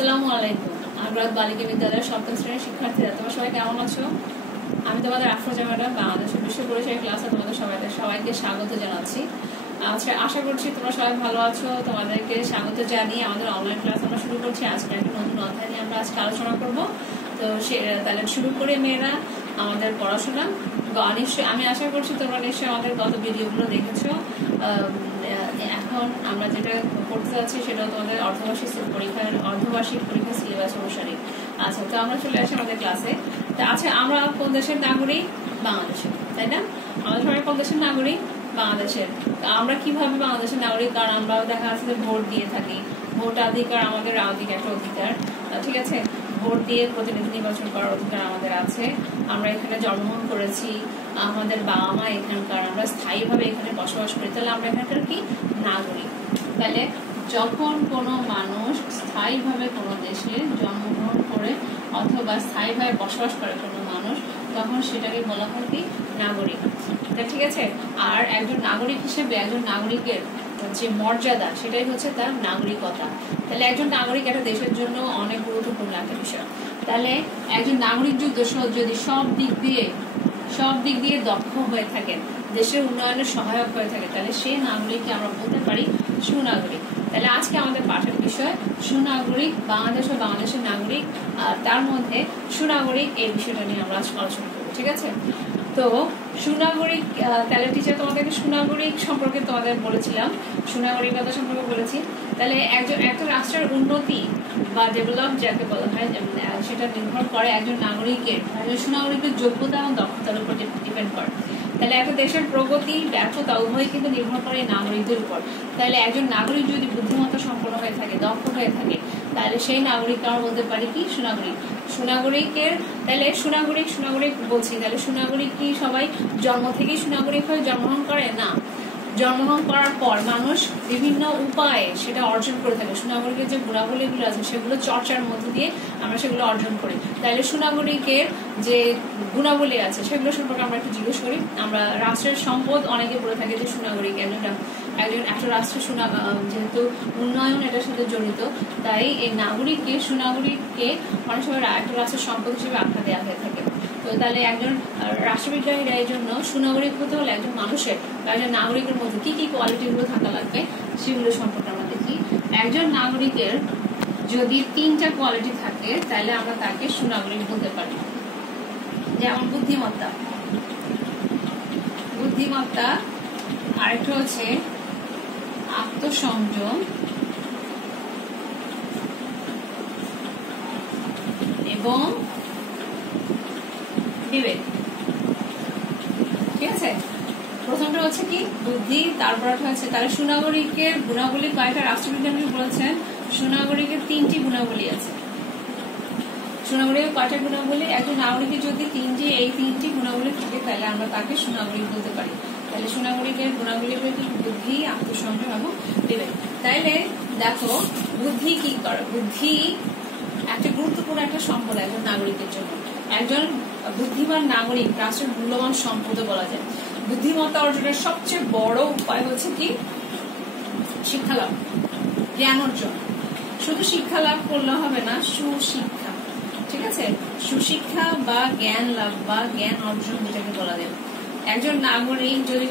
আসসালামু আলাইকুম। আগ্রাত বালিকা বিদ্যালয়ের সপ্তম শ্রেণীর শিক্ষার্থীরা তোমরা সবাই কেমন আছো? আমি তোমাদের আফরোজা ম্যাডাম, বাংলাদেশের বিশ্ব পরিচয় ক্লাসে তোমাদের সবাইকে স্বাগত জানাচ্ছি। আশা করছি তোমরা সবাই ভালো আছো। তোমাদেরকে স্বাগত জানিয়ে আমাদের অনলাইন ক্লাস আমরা শুরু করছি। আজকে একটা নতুন অধ্যায় নিয়ে আমরা আজকে আলোচনা করব। তো তাহলে শুরু করে মেয়েরা আমাদের পড়াশোনা। নিশ্চয়ই আমি আশা করছি তোমরা নিশ্চয়ই আমাদের গত ভিডিওগুলো দেখেছো। এখন আমরা যেটা করতে যাচ্ছি সেটা তোমাদের অর্ধবার্ষিক পরীক্ষা সিলেবাস অনুসারে। আচ্ছা, তো আমরা চলে আসি আমাদের ক্লাসে। তা আচ্ছা, আমরা কোন দেশের নাগরিক? বাংলাদেশের, তাই না? আমাদের সবাই কোন দেশের নাগরিক? বাংলাদেশের। আমরা কিভাবে বাংলাদেশের নাগরিক? কারণ আমরা দেখা যাচ্ছে যে ভোট দিয়ে থাকি। ভোটাধিকার আমাদের একটা অধিকার, ঠিক আছে? ভোট দিয়ে প্রতিনিধি নির্বাচন করার অধিকার আমাদের আছে। আমরা এখানে জন্মগ্রহণ করেছি, আমাদের বাবা মা এখানকার, আমরা স্থায়ীভাবে এখানে বসবাস করি, তাহলে আমরা এখানকার কি নাগরিক। তাহলে যখন কোনো মানুষ স্থায়ীভাবে কোনো দেশে জন্মগ্রহণ করে অথবা স্থায়ীভাবে বসবাস করে কোনো মানুষ, তখন সেটাকে বলা হয় কি নাগরিক। ঠিক আছে? আর একজন নাগরিক হিসেবে একজন নাগরিকের যে মর্যাদা সেটাই হচ্ছে তার নাগরিকতা। তাহলে একজন নাগরিক একটা দেশের জন্য অনেক গুরুত্বপূর্ণ একটা বিষয়। তাহলে একজন নাগরিক যদি সব দিক দিয়ে দক্ষ হয়ে থাকেন, দেশের উন্নয়নে সহায়ক হয়ে থাকে, তাহলে সেই নাগরিককে আমরা বলতে পারি সুনাগরিক। তাহলে আজকে আমাদের পাঠের বিষয় সুনাগরিক, বাংলাদেশ ও বাংলাদেশের নাগরিক, তার মধ্যে সুনাগরিক এই বিষয়টা নিয়ে আমরা আজকে আলোচনা করবো। ঠিক আছে? তো সুনাগরিক, তাহলে টিচার তোমাদেরকে সুনাগরিক সম্পর্কে তোমাদের বলেছিলাম, সুনাগরিকতা সম্পর্কে বলেছি। তাহলে একটা রাষ্ট্রের উন্নতি বা ডেভেলপ যাকে বলা হয় সেটা নির্ভর করে একজন সুনাগরিকের যোগ্যতা এবং দক্ষতার উপর ডিপেন্ড করে। তাহলে একটা দেশের প্রগতি ব্যর্থতা উভয় কিন্তু নির্ভর করে নাগরিকদের উপর। তাহলে একজন নাগরিক যদি বুদ্ধিমত্তা সম্পন্ন হয়ে থাকে, দক্ষ হয়ে থাকে, তাহলে সেই নাগরিককে আমরা বলতে পারি কি সুনাগরিক। সুনাগরিকের তাহলে সুনাগরিক বলছি, তাহলে সুনাগরিক কি সবাই জন্ম থেকেই সুনাগরিক হয়ে জন্মগ্রহণ করে? না, জন্মগ্রহণ করার পর মানুষ বিভিন্ন উপায়ে সেটা অর্জন করে থাকে। সুনাগরিকের যে গুণাবলীগুলো আছে সেগুলো চর্চার মধ্য দিয়ে আমরা সেগুলো অর্জন করি। তাহলে সুনাগরিকের যে গুণাবলী আছে সেগুলো সম্পর্কে আমরা একটু জিজ্ঞেস করি। আমরা রাষ্ট্রের সম্পদ অনেকে বলে থাকে যে সুনাগরিক একটা রাষ্ট্রের যেহেতু উন্নয়ন এটার সাথে জড়িত, তাই এই সুনাগরিককে অনেক সময় একটা রাষ্ট্রের সম্পদ হিসেবে আখ্যা দেওয়া হয়ে থাকে। তো তাহলে একজন রাষ্ট্রবিজ্ঞানীরা এই জন্য সুনাগরিক হতে হলে একজন মানুষের বা একজন নাগরিকের মধ্যে কি কি কোয়ালিটিগুলো থাকা লাগবে সেগুলো সম্পর্কে আমরা দেখি। একজন নাগরিকের যদি 3টা কোয়ালিটি থাকে তাহলে আমরা তাকে সুনাগরিক বলতে পারি। যেমন বুদ্ধিমত্তা, আরেকটা হচ্ছে আত্মসংযম এবং বিবেক। ঠিক আছে? প্রথমটা হচ্ছে কি বুদ্ধি, তারপর হচ্ছে তাহলে সুনাগরিকের গুণাবলী কয়েকটা রাষ্ট্রবিজ্ঞানী বলেছেন সুনাগরিকের 3টি গুণাবলী আছে। সুনাগরিকের কয়টা গুণাবলী? একজন নাগরিকের যদি এই তিনটি গুণাবলী থাকে তাহলে আমরা তাকে সুনাগরিক বলতে পারি। তাহলে সুনাগরিকের গুণাবলী হচ্ছে বুদ্ধি, আত্মসংযম এবং বিবেক। তাইলে দেখো বুদ্ধি কি করে? বুদ্ধি একটা গুরুত্বপূর্ণ একটা সম্পদ একজন নাগরিকের জন্য। একজন বুদ্ধিমান নাগরিক রাষ্ট্রের মূল্যবান সম্পদও বলা যায়। বুদ্ধিমত্তা অর্জনের সবচেয়ে বড় উপায় হচ্ছে কি শিক্ষা লাভ, জ্ঞান অর্জন। শুধু শিক্ষা লাভ করলে হবে না, সুশিক্ষা। ঠিক আছে? সুশিক্ষা বা জ্ঞান লাভ বা জ্ঞান অর্জন যেটাকে বলা যায়। একজন নাগরিক যদি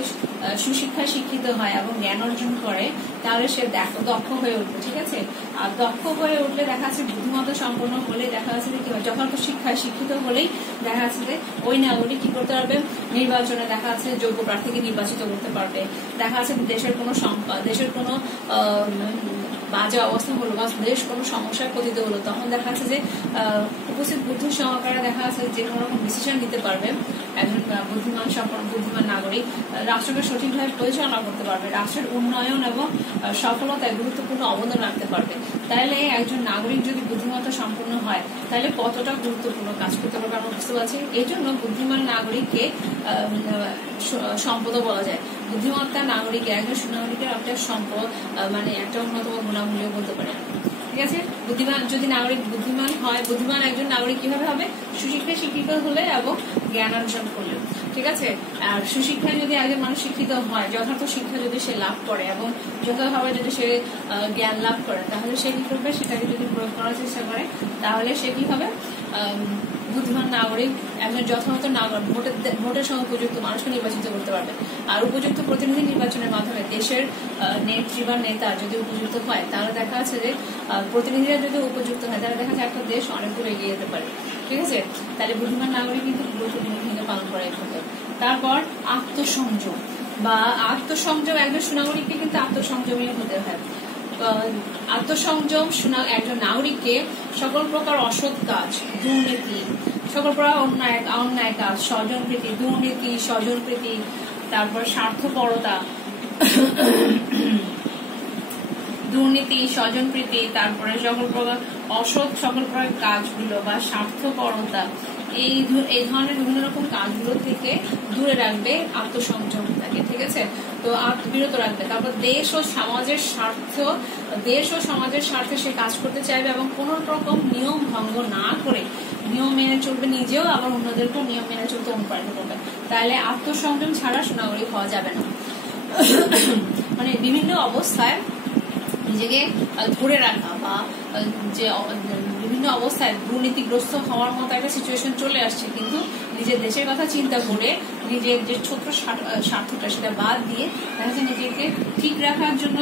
সুশিক্ষায় শিক্ষিত হয় এবং জ্ঞান অর্জন করে তাহলে সে দক্ষ হয়ে উঠবে। ঠিক আছে? আর দক্ষ হয়ে উঠলে দেখা যাচ্ছে বুদ্ধিমত্তা সম্পন্ন হলে দেখা যাচ্ছে যে কি হয়, যথার্থ শিক্ষায় শিক্ষিত হলেই দেখা যাচ্ছে যে ওই নাগরিক কি করতে পারবে, নির্বাচনে দেখা যাচ্ছে যোগ্য প্রার্থীকে নির্বাচিত করতে পারবে। দেখা যাচ্ছে দেশের কোনো বাজে অবস্থা হলো বা দেশ কোনো সমস্যায় পতিত হলো, তখন দেখা যাচ্ছে যে উপস্থিত বুদ্ধি সহকারে দেখা যাচ্ছে যে কোনো রকম ডিসিশন নিতে পারবে। একজন বুদ্ধিমান নাগরিক রাষ্ট্রকে সঠিকভাবে পরিচালনা করতে পারবে, রাষ্ট্রের উন্নয়ন এবং সফলতায় গুরুত্বপূর্ণ অবদান রাখতে পারবে। তাহলে একজন নাগরিক যদি বুদ্ধিমত্তা সম্পন্ন হয় তাহলে কতটা গুরুত্বপূর্ণ কাজ করতে পারবে আমরা বুঝতে পারছি। এই জন্য বুদ্ধিমান নাগরিককে সম্পদও বলা যায়। বুদ্ধিমত্তা নাগরিকের একজন সুনাগরিকের একটা সম্পদ, মানে একটা অন্যতম গুণাবলীও বলতে পারে। ঠিক ঠিক আছে। বুদ্ধিমান যদি নাগরিক বুদ্ধিমান হয়, বুদ্ধিমান একজন নাগরিক কিভাবে হবে? সুশিক্ষায় শিক্ষিত হলে এবং জ্ঞান অর্জন করলে, ঠিক আছে। আর সুশিক্ষায় যদি একজন মানুষ শিক্ষিত হয়, যথার্থ শিক্ষা যদি সে লাভ করে এবং যথাযথভাবে যদি সে জ্ঞান লাভ করে, তাহলে সে কি করবে? সেটাকে যদি প্রয়োগ করার চেষ্টা করে, তাহলে সে কি হবে? বুদ্ধিমান নাগরিক, একজন যথাযথ নাগরিক, ভোটের সঙ্গে উপযুক্ত মানুষকে নির্বাচিত করতে পারবে। আর উপযুক্ত প্রতিনিধি নির্বাচনের মাধ্যমে দেশের নেত্রী বা নেতা যদি উপযুক্ত হয়, তাহলে দেখা যাচ্ছে যে প্রতিনিধিরা যদি উপযুক্ত হয়, তাহলে দেখা যায় একটা দেশ অনেক দূর এগিয়ে যেতে পারে, ঠিক আছে। তাহলে বুদ্ধিমান নাগরিক কিন্তু গুরুত্বপূর্ণ ভূমিকা পালন করে এখানে। তারপর আত্মসংযম বা আত্মসংযম, একজন সুনাগরিককে কিন্তু আত্মসংযমী হতে হয়। আত্মসংযম একজন নাগরিককে সকল প্রকার অসৎ কাজ, দুর্নীতি, সকল প্রকার অন্যায় কাজ, স্বজনপ্রীতি, দুর্নীতি, স্বজনপ্রীতি, তারপর স্বার্থপরতা, দুর্নীতি, স্বজনপ্রীতি, তারপরে সকল প্রকার অসৎ সকল প্রকার কাজগুলো বা স্বার্থপরতা, এই ধরনের বিভিন্ন রকম কাজগুলো থেকে দূরে রাখবে আত্মসংযম থাকে, ঠিক আছে। তো বিরত রাখবে। তারপর দেশ ও সমাজের স্বার্থে সে কাজ করতে চাইবে এবং কোন রকম নিয়ম ভঙ্গ না করে নিয়ম মেনে চলবে নিজেও, আবার অন্যদেরকেও নিয়ম মেনে চলতে অনুপ্রাণিত করবে। তাহলে আত্মসংযম ছাড়া সুনাগরিক হওয়া যাবে না। মানে বিভিন্ন অবস্থায় নিজেকে ধরে রাখা বা যে বিভিন্ন অবস্থায় দুর্নীতিগ্রস্ত হওয়ার মতো একটা সিচুয়েশন চলে আসছে, কিন্তু নিজের দেশের কথা চিন্তা করে নিজের যে ছোট স্বার্থটা সেটা বাদ দিয়ে দেখা যাচ্ছে নিজেকে ঠিক রাখার জন্য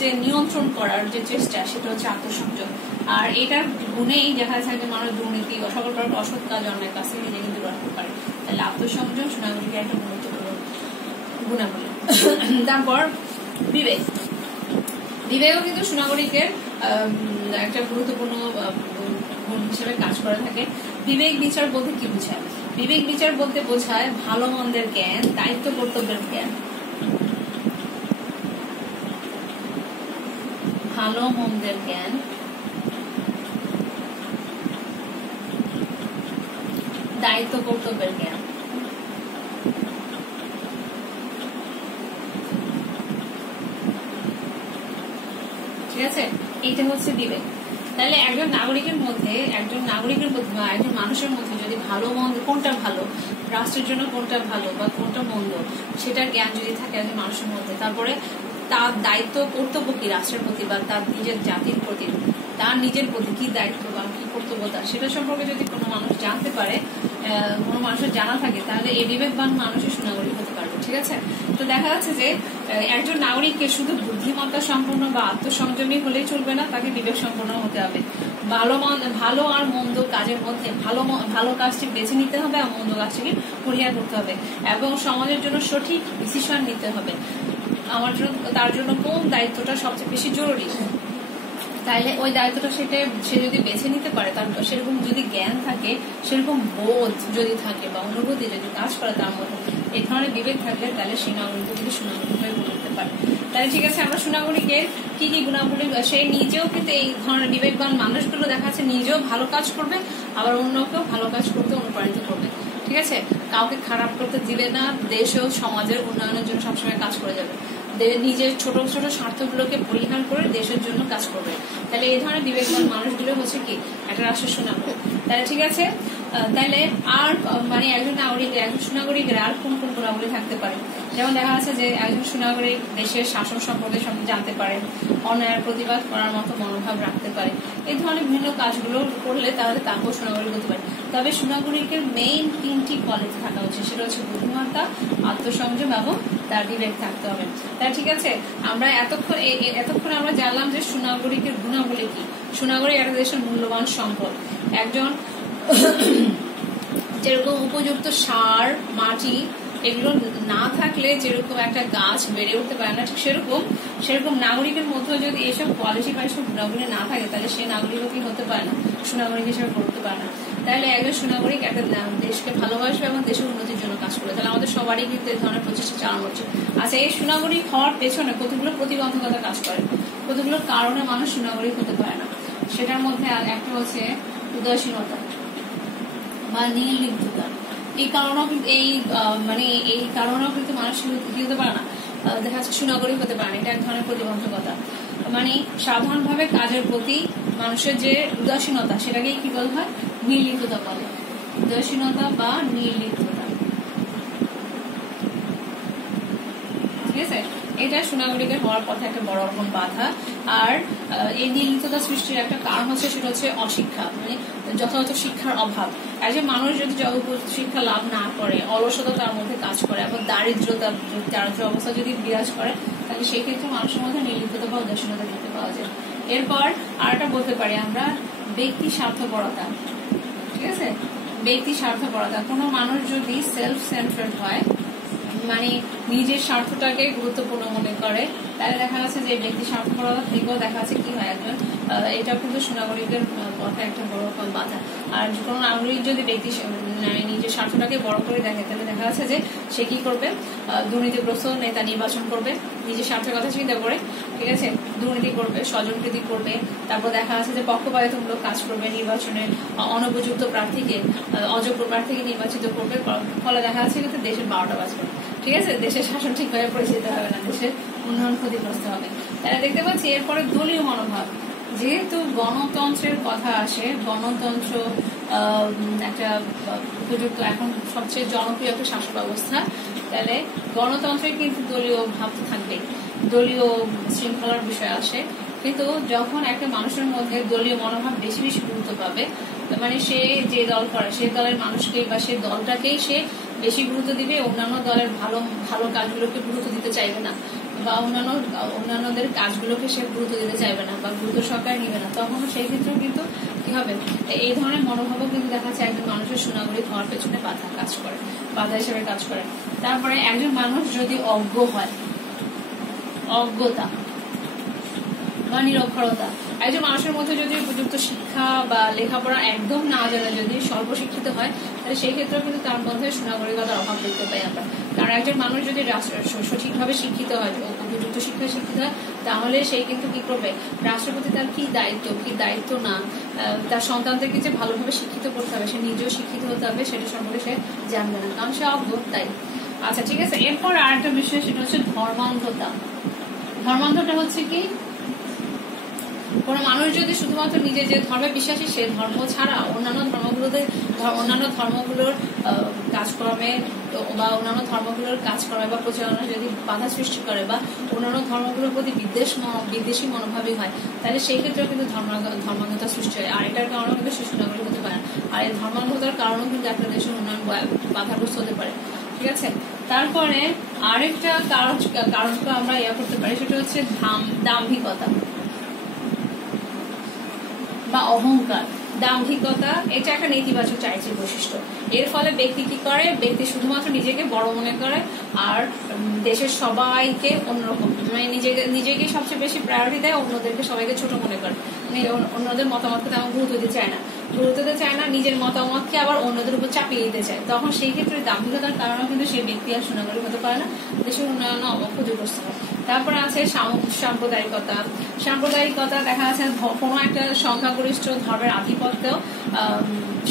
যে নিয়ন্ত্রণ করার যে চেষ্টা, সেটা হচ্ছে আত্মসংযম। আর এটার গুণেই দেখা যাচ্ছে যে মানুষ দুর্নীতি বা সকল প্রকার অসৎ কাজ অন্যের কাছ থেকে নিজে কিন্তু রাখতে পারে। তাহলে আত্মসংযম সুনাগরিকের একটা গুরুত্বপূর্ণ গুণাবলী। তারপর বিবেকও কিন্তু সুনাগরিকের একটা গুরুত্বপূর্ণ গুণ হিসেবে কাজ করে থাকে। বিবেক বিচার বলতে কি বোঝায়? বিবেক বিচার বলতে বোঝায় ভালো মন্দের জ্ঞান, দায়িত্ব কর্তব্যের জ্ঞান, ভালো মন্দের জ্ঞান, দায়িত্ব কর্তব্যের জ্ঞান। ঠিক আছে, এইটা হচ্ছে বিবেক। তাহলে একজন নাগরিকের মধ্যে বা একজন মানুষের মধ্যে যদি ভালো মন্দ, কোনটা ভালো, রাষ্ট্রের জন্য কোনটা ভালো বা কোনটা মন্দ, সেটার জ্ঞান যদি থাকে একজন মানুষের মধ্যে, তারপরে তার দায়িত্ব কর্তব্য কি রাষ্ট্রের প্রতি বা তার নিজের জাতির প্রতি, তার নিজের প্রতি কি দায়িত্ব বা কি কর্তব্য তার, সেটা সম্পর্কে যদি কোনো মানুষ জানতে পারে, কোনো মানুষের জানা থাকে, তাহলে এই বিবেকবান মানুষের সুনাগরিক হতে পারবে, ঠিক আছে। তো দেখা যাচ্ছে যে একজন নাগরিককে শুধু বুদ্ধিমত্তা সম্পন্ন বা আত্মসংযমী হলেই চলবে না, তাকে বিবেক সম্পন্ন হতে হবে। ভালো আর মন্দ কাজের মধ্যে ভালো কাজটি বেছে নিতে হবে আর মন্দ কাজটিকে পরিহার করতে হবে এবং সমাজের জন্য সঠিক ডিসিশন নিতে হবে। তার জন্য কোন দায়িত্বটা সবচেয়ে বেশি জরুরি, তাইলে ওই দায়িত্বটা সে যদি বেছে নিতে পারে, তার সেরকম যদি জ্ঞান থাকে, সেরকম বোধ যদি থাকে বা অনুভূতি যদি কাজ করে তার মধ্যে, এই ধরনের বিবেক থাকলে তাহলে সেই নাগরিক যদি সুনাগরিক হয়ে উঠতে পারে। তাহলে ঠিক আছে, আমরা সুনাগরিকের কি কি গুণাবলী, সে নিজেও কিন্তু এই ধরনের বিবেকবান মানুষগুলো দেখা যাচ্ছে নিজেও ভালো কাজ করবে, আবার অন্যকেও ভালো কাজ করতে অনুপ্রাণিত করবে, ঠিক আছে। কাউকে খারাপ করতে দিবে না, দেশ ও সমাজের উন্নয়নের জন্য সবসময় কাজ করে যাবে, নিজের ছোট ছোট স্বার্থগুলোকে পরিহার করে দেশের জন্য কাজ করবে। তাহলে এই ধরনের বিবেকবান মানুষগুলো হচ্ছে কি একটা রাষ্ট্রের সুনাগরিক। তাহলে ঠিক আছে, তাহলে আর মানে একজন সুনাগরিকের আর কোন কোন গুণাবলী থাকতে পারে? যেমন দেখা যাচ্ছে যে একজন সুনাগরিক দেশের শাসন সম্পর্কে জানতে পারে, অন্যায়ের প্রতিবাদ করার মতো মনোভাব রাখতে পারে। এই ধরনের বিভিন্ন কাজগুলো করলে তাহলে তাকেও সুনাগরিক হতে পারে। তবে সুনাগরিকের মেইন 3টি কোয়ালিটি থাকা উচিত, সেটা হচ্ছে বুদ্ধিমত্তা, আত্মসংযম এবং তার বিবেক থাকতে হবে। তাই ঠিক আছে, আমরা এতক্ষণ আমরা জানলাম যে সুনাগরিকের গুণাবলী কি। সুনাগরিক একটা দেশের মূল্যবান সম্পদ। একজন যেরকম উপযুক্ত সার, মাটি এগুলো না থাকলে যেরকম একটা গাছ বেড়ে উঠতে পারে না, ঠিক সেরকম নাগরিকের মধ্যে যদি এসব কোয়ালিটি বা এসব গুণাবলী না থাকে, তাহলে সে নাগরিকও কি হতে পারে না, সুনাগরিক হিসেবে করতে পারে না। তাহলে একজন সুনাগরিক একটা দেশকে ভালোবাসবে এবং দেশের উন্নতির জন্য কাজ করবে। তাহলে আমাদের সবারই কিন্তু এই ধরনের প্রচেষ্টা চালানো উচিত। আচ্ছা, এই সুনাগরিক হওয়ার পেছনে কতগুলো প্রতিবন্ধকতা কাজ করে, কতগুলো কারণে মানুষ সুনাগরিক হতে পারে না। সেটার মধ্যে একটা হচ্ছে উদাসীনতা বা নির্লিপ্ততা। এই কারণেও কিন্তু মানুষ কি হতে পারে না, দেখা যাচ্ছে সুনাগরিক হতে পারে না। এটা এক ধরনের প্রতিবন্ধকতা। মানে সাধারণভাবে কাজের প্রতি মানুষের যে উদাসীনতা সেটাকে কি বলা হয়? নির্লিপ্ততা বলে। উদাসীনতা বা নির্লিপ্ততা, ঠিক আছে? এটা সুনাগরিকের হওয়ার পথে একটা বড় রকম বাধা। আর এই নির্লিপ্ততা সৃষ্টির একটা কারণ হচ্ছে সেটা হচ্ছে অশিক্ষা, মানে যথাযথ শিক্ষার অভাব। একজন মানুষ যদি শিক্ষা লাভ না করে, অলসতা তার মধ্যে কাজ করে এবং দারিদ্র অবস্থা যদি বিরাজ করে, তাহলে সেই ক্ষেত্রে মানুষের মধ্যে নির্লিপ্ততা বা উদাসীনতা দেখতে পাওয়া যায়। এরপর আরেকটা বলতে পারি আমরা ব্যক্তি স্বার্থপরতা, ঠিক আছে? ব্যক্তি স্বার্থপরতা, কোনো মানুষ যদি সেলফ সেন্টার্ড হয়, মানে নিজের স্বার্থটাকে গুরুত্বপূর্ণ মনে করে, তাহলে দেখা যাচ্ছে যে ব্যক্তি স্বার্থপরতা থেকেও দেখা যাচ্ছে কি হয় একজন, এটা কিন্তু সুনাগরিকের পথে একটা বড় রকম বাধা। আর কোনো নাগরিক যদি নিজের স্বার্থটাকে বড় করে দেখে, তাহলে দেখা যাচ্ছে যে সে কি করবে? দুর্নীতিগ্রস্ত নেতা নির্বাচন করবে, নিজের স্বার্থের কথা চিন্তা করে, ঠিক আছে? দুর্নীতি করবে, স্বজনপ্রীতি করবে, তারপর দেখা যাচ্ছে যে পক্ষপাতিত্বমূলক কাজ করবে, নির্বাচনে অনুপযুক্ত প্রার্থীকে, অযোগ্য প্রার্থীকে নির্বাচিত করবে। ফলে দেখা যাচ্ছে কিন্তু দেশের 12টা বাজবে, ঠিক আছে? দেশের শাসন ঠিকভাবে পরিচালিত হবে না, দেশের উন্নয়ন ক্ষতিগ্রস্ত হবে। তাহলে দেখতে পাচ্ছি এরপরে দলীয় মনোভাব। যেহেতু গণতন্ত্রের কথা আসে, গণতন্ত্র একটা উপযুক্ত এখন সবচেয়ে জনপ্রিয় একটা শাসন ব্যবস্থা, তাহলে গণতন্ত্রে কিন্তু দলীয় ভাব থাকবে, দলীয় শৃঙ্খলার বিষয় আসে। কিন্তু যখন একটা মানুষের মধ্যে দলীয় মনোভাব বেশি বেশি গুরুত্ব পাবে, মানে সে যে দল করে সেই দলের মানুষকে বা সেই দলটাকেই সে বেশি গুরুত্ব দিবে, অন্যান্য দলের ভালো ভালো কাজগুলোকে গুরুত্ব দিতে চাইবে না, বা অন্যান্যদের কাজগুলোকে সে গুরুত্ব দিতে চাইবে না বা গুরুত্ব সহকারে নিবে না, তখন সেই ক্ষেত্রেও কিন্তু কি হবে? এই ধরনের মনোভাবও কিন্তু দেখা যাচ্ছে একজন মানুষের সুনাগরিক হওয়ার পেছনে বাধা হিসেবে কাজ করে। তারপরে একজন মানুষ যদি অজ্ঞ হয়, অজ্ঞতা বা নিরক্ষরতা, একজন মানুষের মধ্যে যদি উপযুক্ত শিক্ষা বা লেখাপড়া একদম না জানে, যদি স্বল্প শিক্ষিত হয়, তাহলে সেই ক্ষেত্রেও কিন্তু তার মধ্যে সুনাগরিকতার অভাব দেখতে পাই আমরা। কারণ একজন মানুষ যদি সঠিকভাবে শিক্ষিত হয়, উপযুক্ত শিক্ষায় শিক্ষিত হয়, তাহলে সেই কিন্তু কি করবে? রাষ্ট্রপতি তার কি দায়িত্ব না, তার সন্তানদেরকে যে ভালোভাবে শিক্ষিত করতে হবে, সে নিজেও শিক্ষিত হতে হবে, সেটা সম্পর্কে সে জানবে না, কারণ সে অজ্ঞ তাই। আচ্ছা, ঠিক আছে। এরপর আরেকটা বিষয়, সেটা হচ্ছে ধর্মান্ধতা। ধর্মান্ধতা হচ্ছে কি? কোন মানুষ যদি শুধুমাত্র নিজের যে ধর্মে বিশ্বাসী, সে ধর্ম ছাড়া অন্যান্য ধর্মগুলোর কাজকর্মে বা অন্যান্য ধর্মগুলোর কাজকর্মে বা প্রচারণা যদি বাধা সৃষ্টি করে বা অন্যান্য ধর্মগুলোর প্রতি বিদ্বেষী মনোভাবী হয়, তাহলে সেই ক্ষেত্রেও কিন্তু ধর্মান্ধতা সৃষ্টি হয়। আর এটার কারণেও কিন্তু শিশু নাগরিক হতে পারে। আর এই ধর্মান্ধতার কারণেও কিন্তু একটা দেশের উন্নয়ন বাধাগ্রস্ত হতে পারে, ঠিক আছে? তারপরে আরেকটা কারণকে আমরা করতে পারি, সেটা হচ্ছে দাম্ভিকতা বা অহংকার। দাম্ভিকতা এটা একটা নেতিবাচক চারিত্রিক বৈশিষ্ট্য। এর ফলে ব্যক্তি কি করে? ব্যক্তি শুধুমাত্র নিজেকে বড় মনে করে আর দেশের সবাইকে অন্যরকম, মানে নিজেকে সবচেয়ে বেশি প্রায়োরিটি দেয়, অন্যদেরকে সবাইকে ছোট মনে করে, মানে অন্যদের মতামতকে তেমন গুরুত্ব দিতে চায় না, নিজের মতামতকে আবার অন্যদের উপর চাপিয়ে দিতে চায়। তখন সেই ক্ষেত্রে দাম্ভিকতার কারণে কিন্তু সেই ব্যক্তি আর সুনাগরিক হতে পারে না, দেশের উন্নয়ন ক্ষতিগ্রস্ত হয়। তারপরে আছে সাম্প্রদায়িকতা। দেখা যাচ্ছে কোনো একটা সংখ্যাগরিষ্ঠ ধর্মের আধিপত্য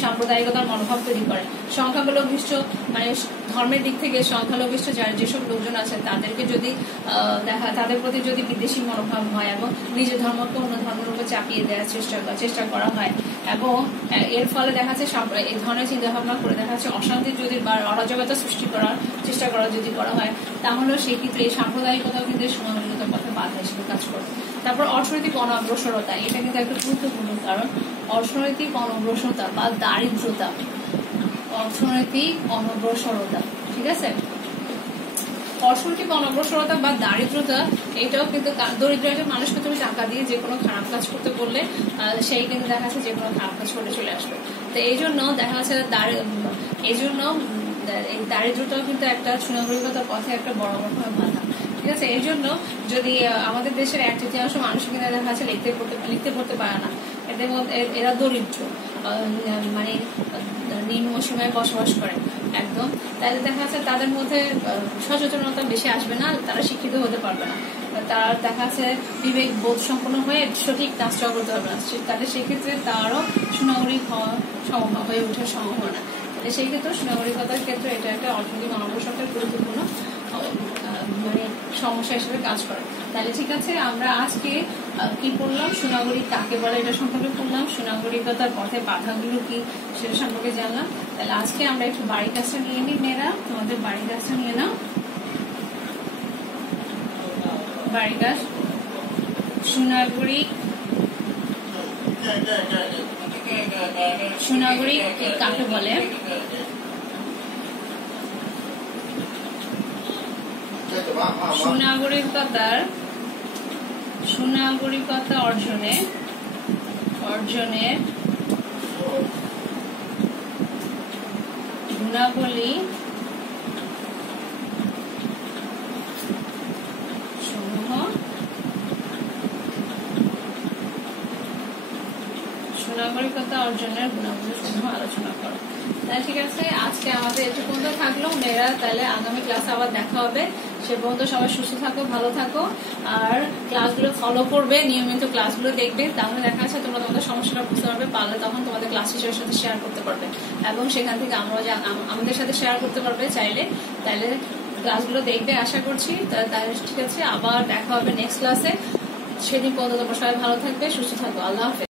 সাম্প্রদায়িকতার মনোভাব তৈরি করে। সংখ্যালঘিষ্ঠ মানে ধর্মের দিক থেকে সংখ্যালঘিষ্ঠ যেসব লোকজন আছে, তাদেরকে যদি তাদের প্রতি যদি বিদ্বেষী মনোভাব হয় এবং নিজের ধর্মকে অন্য ধর্মের উপর চাপিয়ে দেওয়ার চেষ্টা করা হয়, এবং এর ফলে দেখা যাচ্ছে এই ধরনের চিন্তা ভাবনা করে দেখা যাচ্ছে অশান্তি যদি বা অরাজকতা সৃষ্টি করার চেষ্টা যদি করা হয়, তাহলেও সেই ক্ষেত্রে এই সাম্প্রদায়িকতাও কিন্তু সমাজগতার পথে বাধা হিসেবে কাজ করে। তারপর অর্থনৈতিক অনগ্রসরতা, এটা কিন্তু একটা গুরুত্বপূর্ণ কারণ। অর্থনৈতিক অনগ্রসরতা বা দারিদ্রতা, অর্থনৈতিক অনগ্রসরতা, ঠিক আছে? অর্থনৈতিক অনগ্রসরতা বা দারিদ্রতা, এটাও কিন্তু দরিদ্র একজন মানুষকে তুমি টাকা দিয়ে যে কোনো খারাপ কাজ করতে বললে সেই কিন্তু দেখা যাচ্ছে যে কোনো খারাপ কাজ করে চলে আসবে। তো এই জন্য দেখা যাচ্ছে এই দারিদ্রতাও কিন্তু একটা সুনাগরিকতার পথে একটা বড় রকমের বাধা, ঠিক আছে? এই জন্য যদি আমাদের দেশের 1/3 মানুষ কিনা দেখা যাচ্ছে লিখতে পড়তে পারে না, এদের মধ্যে এরা দরিদ্র, মানে নিম্ন সীমায় বসবাস করে একদম, তাহলে দেখা যাচ্ছে তাদের মধ্যে সচেতনতা বেশি আসবে না, তারা শিক্ষিত হতে পারবে না, তারা দেখা যাচ্ছে বিবেক বোধ সম্পন্ন হয়ে সঠিক কাজটা করতে পারবে না, তাহলে সেক্ষেত্রে তারও সুনাগরিক হয়ে ওঠার সম্ভাবনা। সেই ক্ষেত্রে সুনাগরিকতার ক্ষেত্রে এটা একটা অর্থনৈতিক অনগ্রসরতার গুরুত্বপূর্ণ মানে সমস্যা হিসেবে কাজ করে। তাহলে ঠিক আছে, আমরা আজকে কি পড়লাম, সুনাগরী কাকে বলে এটা সম্পর্কে পড়লাম, সুনাগরিকতার পথে বাধাগুলো কি সেটা সম্পর্কে জানলাম। তাহলে আজকে আমরা একটু বাড়ির কাজটা নিয়ে নিই। মেয়েরা তোমাদের বাড়ির কাজটা নিয়ে নাও। বাড়ির কাজ, সুনাগরিক কাকে বলে, সুনাগরিকতা অর্জনের গুণাবলী সমূহ সুনাগরিকতা অর্জনের গুণাবলী সমূহ আলোচনা করো। তাহলে ঠিক আছে, আজকে আমাদের এটুকু পর্যন্ত থাকলো মেয়েরা। তাহলে আগামী ক্লাসে আবার দেখা হবে। সে পর্যন্ত সবাই সুস্থ থাকো, ভালো থাকো, আর ক্লাসগুলো ফলো করবে, নিয়মিত ক্লাসগুলো দেখবে। তাহলে দেখা যাচ্ছে তোমরা তোমাদের সমস্যাটা বুঝতে পারবে, পারলে তখন তোমাদের ক্লাস টিচারের সাথে শেয়ার করতে পারবে, এবং সেখান থেকে আমরা আমাদের সাথে শেয়ার করতে পারবে চাইলে। তাহলে ক্লাসগুলো দেখবে আশা করছি। তাহলে ঠিক আছে, আবার দেখা হবে নেক্সট ক্লাসে। সেদিন পর্যন্ত তোমরা সবাই ভালো থাকবে, সুস্থ থাকো। আল্লাহ হাফেজ।